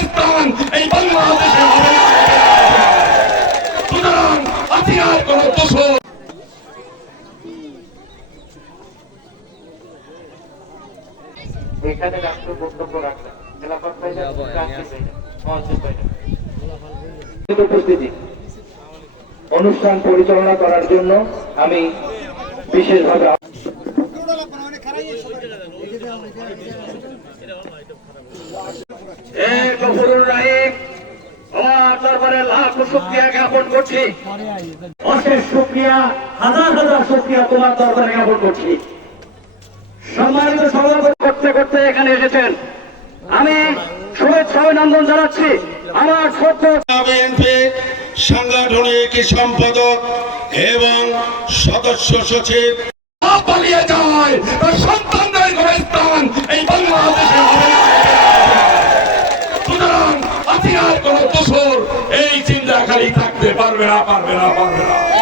স্থান এই বাংলাদেশে হবে না সুতরাং হাতিয়ার কোন দোষর এখানে বক্তব্য রাখলেন উপস্থিতি। অনুষ্ঠান পরিচালনা করার জন্য আমি বিশেষভাবে তোমার দরবারে লাখ শুক্রিয়া জ্ঞাপন করছি। অশেষ শুক্রিয়া হাজার হাজার শুক্রিয়া তোমার দরবারে জ্ঞাপন করছি। সম্মানিত সভাপতি করতে করতে এখানে এসেছেন। আমি শুভেচ্ছা অভিনন্দন জানাচ্ছি আমার ছোট্ট সাংগঠনিক সম্পাদক এবং সদস্য সচিব। পালিয়ে যায় তার সন্তানদের কোনো স্থান এই বাংলাদেশে হবে না। সুতরাং হাতিয়ার কোন দোষর Parverá, Parverá, Parverá.